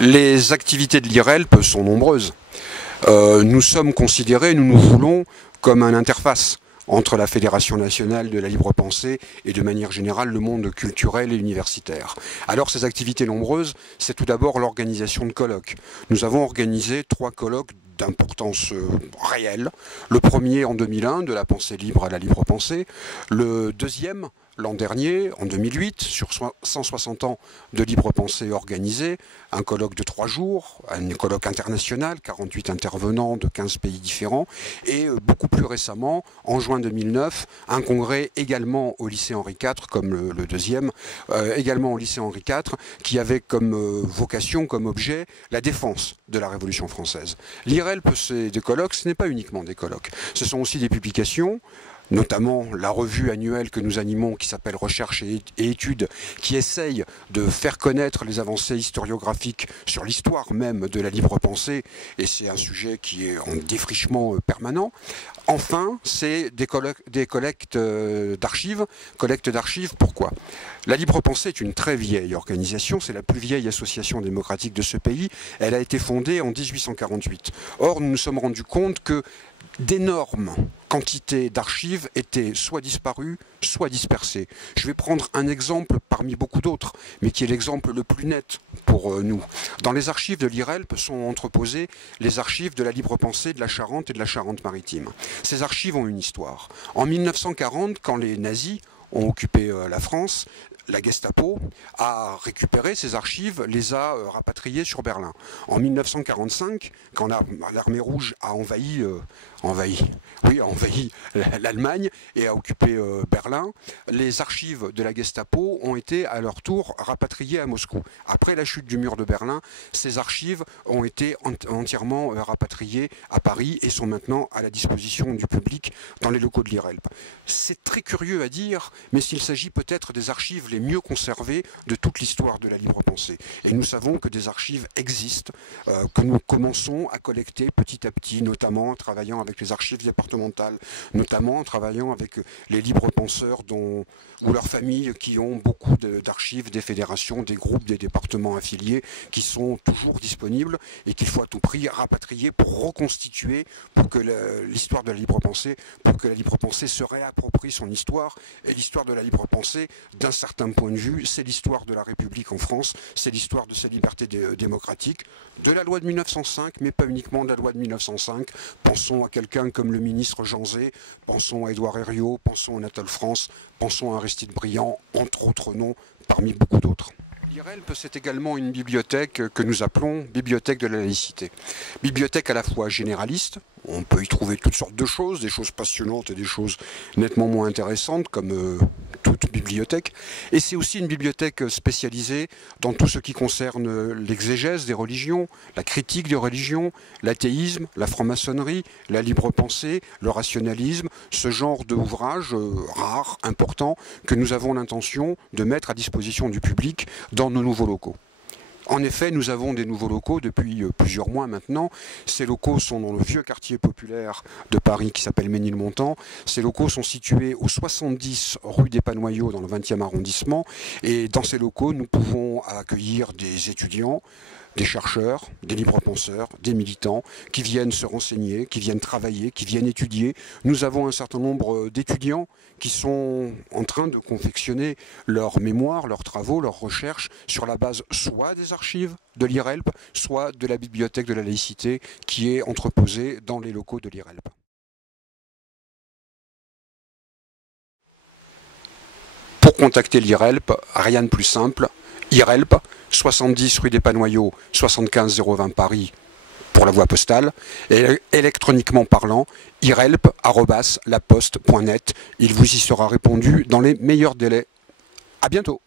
Les activités de l'IRELP sont nombreuses. Nous sommes considérés, nous nous voulons, comme une interface entre la Fédération nationale de la libre pensée et de manière générale le monde culturel et universitaire. Alors ces activités nombreuses, c'est tout d'abord l'organisation de colloques. Nous avons organisé 3 colloques d'importance réelle. Le premier en 2001, de la pensée libre à la libre pensée. Le deuxième, l'an dernier, en 2008, sur 160 ans de libre pensée organisée, un colloque de 3 jours, un colloque international, 48 intervenants de 15 pays différents, et beaucoup plus récemment, en juin 2009, un congrès également au lycée Henri IV, comme le deuxième, également au lycée Henri IV, qui avait comme vocation, comme objet, la défense de la Révolution française. L'IRELP, c'est des colloques, ce n'est pas uniquement des colloques, ce sont aussi des publications, notamment la revue annuelle que nous animons qui s'appelle Recherche et études, qui essaye de faire connaître les avancées historiographiques sur l'histoire même de la libre pensée, et c'est un sujet qui est en défrichement permanent. Enfin, c'est des collectes d'archives. Collectes d'archives, pourquoi? La libre pensée est une très vieille organisation, c'est la plus vieille association démocratique de ce pays. Elle a été fondée en 1848. Or, nous nous sommes rendus compte que d'énormes quantités d'archives étaient soit disparues, soit dispersées. Je vais prendre un exemple parmi beaucoup d'autres, mais qui est l'exemple le plus net pour nous. Dans les archives de l'IRELP sont entreposées les archives de la libre pensée de la Charente et de la Charente-Maritime. Ces archives ont une histoire. En 1940, quand les nazis ont occupé la France, la Gestapo a récupéré ces archives, les a rapatriées sur Berlin. En 1945, quand l'armée rouge a envahi l'Allemagne et a occupé Berlin, les archives de la Gestapo ont été à leur tour rapatriées à Moscou. Après la chute du mur de Berlin, ces archives ont été entièrement rapatriées à Paris et sont maintenant à la disposition du public dans les locaux de l'IRELP. C'est très curieux à dire, mais s'il s'agit peut-être des archives les mieux conservées de toute l'histoire de la libre pensée. Et nous savons que des archives existent, que nous commençons à collecter petit à petit, notamment en travaillant avec les archives départementales, notamment en travaillant avec les libres penseurs ou leurs familles qui ont beaucoup d'archives, des fédérations, des groupes, des départements affiliés qui sont toujours disponibles et qu'il faut à tout prix rapatrier pour reconstituer, pour que l'histoire de la libre pensée, pour que la libre pensée se réapproprie son histoire. Et l'histoire de la libre pensée, d'un certain point de vue, c'est l'histoire de la République en France, c'est l'histoire de ses libertés démocratiques, de la loi de 1905, mais pas uniquement de la loi de 1905. Pensons à quelqu'un comme le ministre Jean Zay, pensons à Édouard Herriot, pensons à Anatole France, pensons à Aristide Briand, entre autres noms, parmi beaucoup d'autres. L'IRELP, c'est également une bibliothèque que nous appelons bibliothèque de la laïcité. Bibliothèque à la fois généraliste, on peut y trouver toutes sortes de choses, des choses passionnantes et des choses nettement moins intéressantes, comme toute bibliothèque. Et c'est aussi une bibliothèque spécialisée dans tout ce qui concerne l'exégèse des religions, la critique des religions, l'athéisme, la franc-maçonnerie, la libre pensée, le rationalisme, ce genre d'ouvrages rares, importants, que nous avons l'intention de mettre à disposition du public dans nos nouveaux locaux. En effet, nous avons des nouveaux locaux depuis plusieurs mois maintenant. Ces locaux sont dans le vieux quartier populaire de Paris qui s'appelle Ménilmontant. Ces locaux sont situés au 70 rue des Panoyaux dans le 20e arrondissement. Et dans ces locaux, nous pouvons accueillir des étudiants, des chercheurs, des libres penseurs, des militants qui viennent se renseigner, qui viennent travailler, qui viennent étudier. Nous avons un certain nombre d'étudiants qui sont en train de confectionner leurs mémoires, leurs travaux, leurs recherches sur la base soit des archives de l'IRELP, soit de la bibliothèque de la laïcité qui est entreposée dans les locaux de l'IRELP. Pour contacter l'IRELP, rien de plus simple. IRELP, 70 rue des Panoyaux, 75 020 Paris pour la voie postale, et électroniquement parlant, irelp@laposte.net. Il vous y sera répondu dans les meilleurs délais. À bientôt.